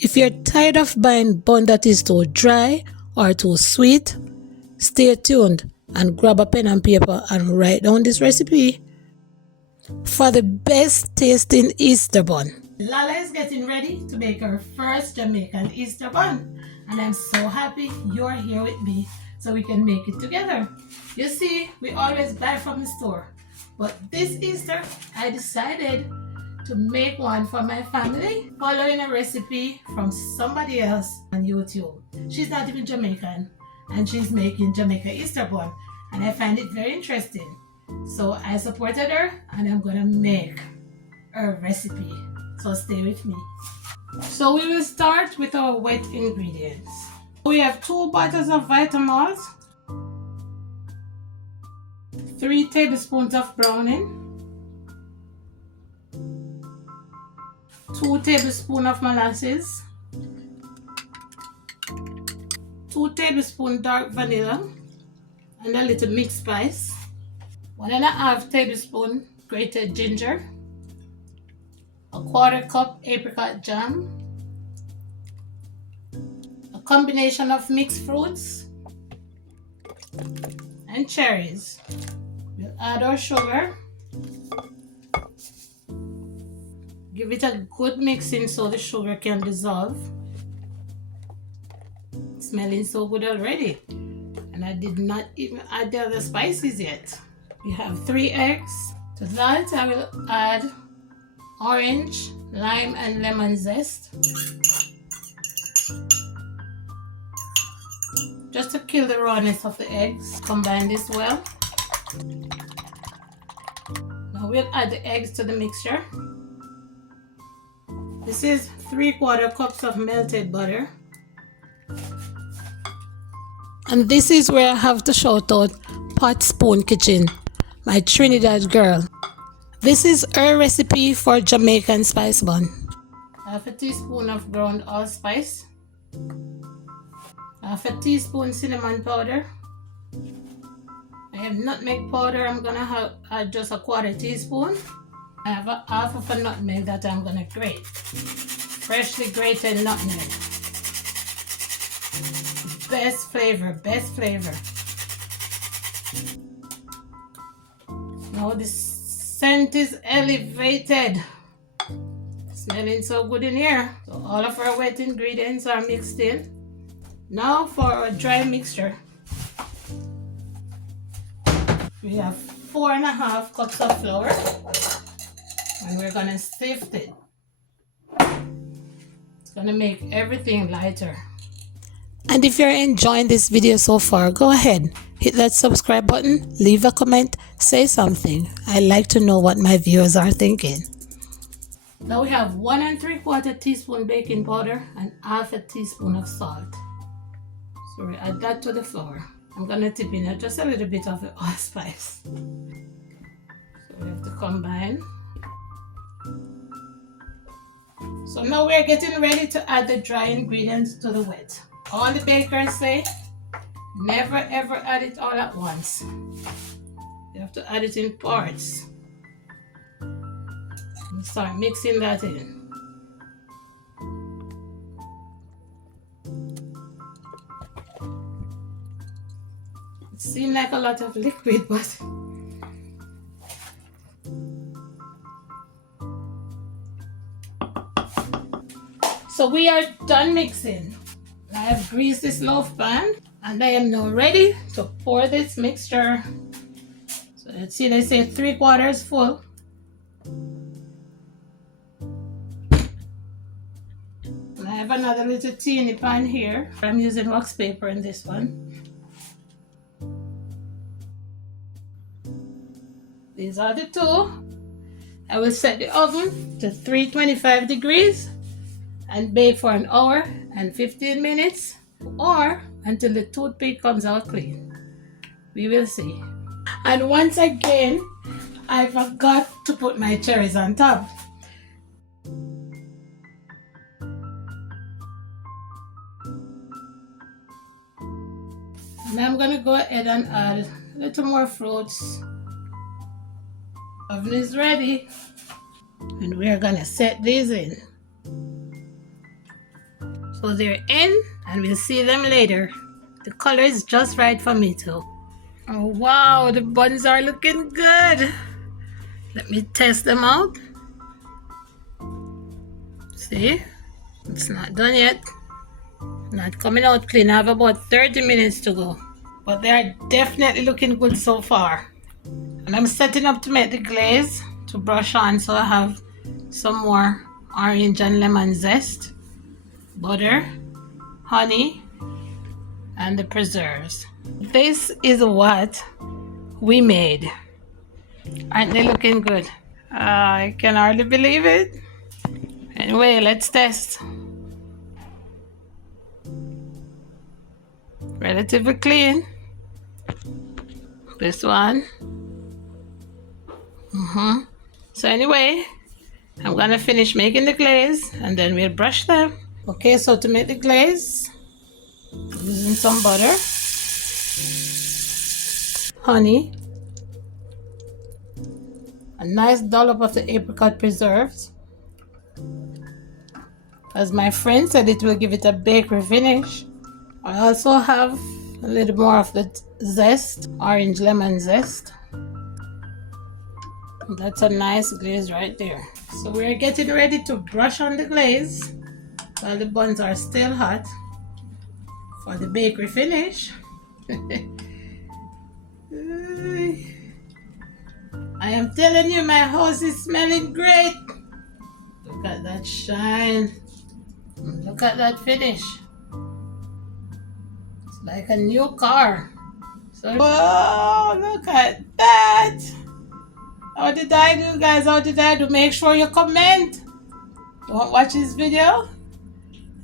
If you're tired of buying bun that is too dry or too sweet, stay tuned and grab a pen and paper and write down this recipe for the best tasting Easter bun. Lala is getting ready to make her first Jamaican Easter bun, and I'm so happy you're here with me so we can make it together. You see, we always buy from the store, but this Easter I decided to make one for my family, following a recipe from somebody else on YouTube. She's not even Jamaican, and she's making Jamaica Easter bun, and I find it very interesting. So I supported her, and I'm gonna make her recipe. So stay with me. So we will start with our wet ingredients. We have 2 bottles of Vitamalt, 3 tablespoons of browning, 2 tablespoons of molasses, 2 tablespoons dark vanilla, and a little mixed spice, 1.5 tablespoons grated ginger, a 1/4 cup apricot jam, a combination of mixed fruits and cherries. We'll add our sugar. Give it a good mixing so the sugar can dissolve. It's smelling so good already. And I did not even add the other spices yet. We have 3 eggs. To that I will add orange, lime and lemon zest. Just to kill the rawness of the eggs. Combine this well. Now we'll add the eggs to the mixture. This is 3/4 cups of melted butter. And this is where I have to shout out Spoon Kitchen, my Trinidad girl. This is her recipe for Jamaican Spiced Bun. 1/2 teaspoon of ground allspice, 1/2 teaspoon cinnamon powder. I have nutmeg powder. I'm gonna add just a 1/4 teaspoon. I have 1/2 of a nutmeg that I'm gonna grate. Freshly grated nutmeg. Best flavor, best flavor. Now the scent is elevated. Smelling so good in here. So all of our wet ingredients are mixed in. Now for our dry mixture. We have 4.5 cups of flour. And we're gonna sift it. It's gonna make everything lighter. And if you're enjoying this video so far, go ahead, hit that subscribe button, leave a comment, say something. I like to know what my viewers are thinking. Now we have 1 3/4 teaspoon baking powder and 1/2 teaspoon of salt. So we add that to the flour. I'm gonna tip in just a little bit of the allspice. So we have to combine. So now we're getting ready to add the dry ingredients to the wet. All the bakers say, never ever add it all at once. You have to add it in parts. And start mixing that in. It seems like a lot of liquid, but so we are done mixing. I have greased this loaf pan and I am now ready to pour this mixture. So let's see, they say 3/4 full. And I have another little teeny pan here. I'm using wax paper in this one. These are the 2. I will set the oven to 325 degrees and bake for 1 hour and 15 minutes or until the toothpick comes out clean. We will see. And once again, I forgot to put my cherries on top. Now I'm gonna go ahead and add a little more fruits. Oven is ready and we're gonna set these in. So they're in and we'll see them later. The color is just right for me too. Oh wow, the buns are looking good. Let me test them out. See? It's not done yet. Not coming out clean. I have about 30 minutes to go. But they are definitely looking good so far. And I'm setting up to make the glaze to brush on, so I have some more orange and lemon zest, butter, honey, and the preserves. This is what we made. Aren't they looking good? I can hardly believe it. Anyway, let's test. Relatively clean. This one. So anyway, I'm gonna finish making the glaze and then we'll brush them. Okay, so to make the glaze, I'm using some butter, honey, a nice dollop of the apricot preserves. As my friend said, it will give it a bakery finish. I also have a little more of the zest, orange lemon zest. That's a nice glaze right there. So we're getting ready to brush on the glaze while the buns are still hot for the bakery finish. I am telling you, my house is smelling great. Look at that shine. Look at that finish. It's like a new car. So, whoa, look at that. How did I do, guys? How did I do? Make sure you comment. Don't watch this video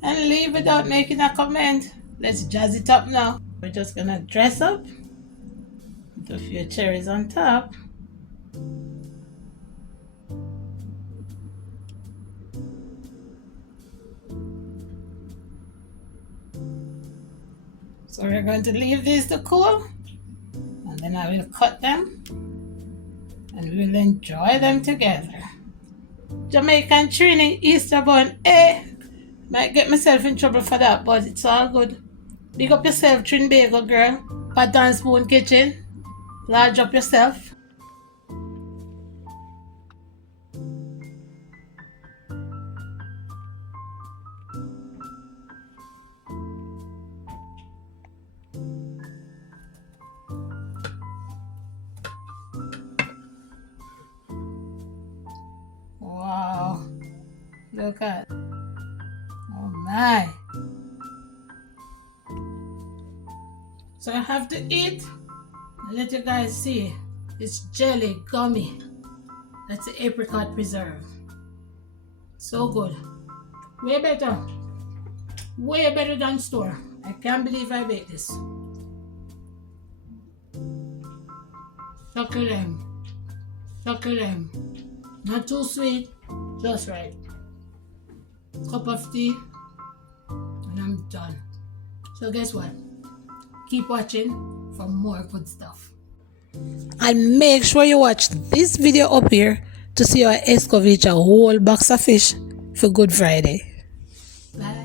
and leave without making a comment. Let's jazz it up now. We're just gonna dress up. Put a few cherries on top. So we're going to leave these to cool, and then I will cut them and we will enjoy them together. Jamaican Trini Easter bun. Might get myself in trouble for that, but it's all good. Big up yourself, Trin Bagel girl. Pot and Spoon Kitchen. Large up yourself. Wow. Look at. Oh my. So I have to eat. I'll let you guys see. It's jelly gummy. That's the apricot preserve. So good. Way better. Way better than store. I can't believe I baked this. Succulent. Succulent. Not too sweet. Just right. Cup of tea. And I'm done. So guess what? Keep watching for more good stuff. And make sure you watch this video up here to see how I escovitch a whole box of fish for Good Friday. Bye.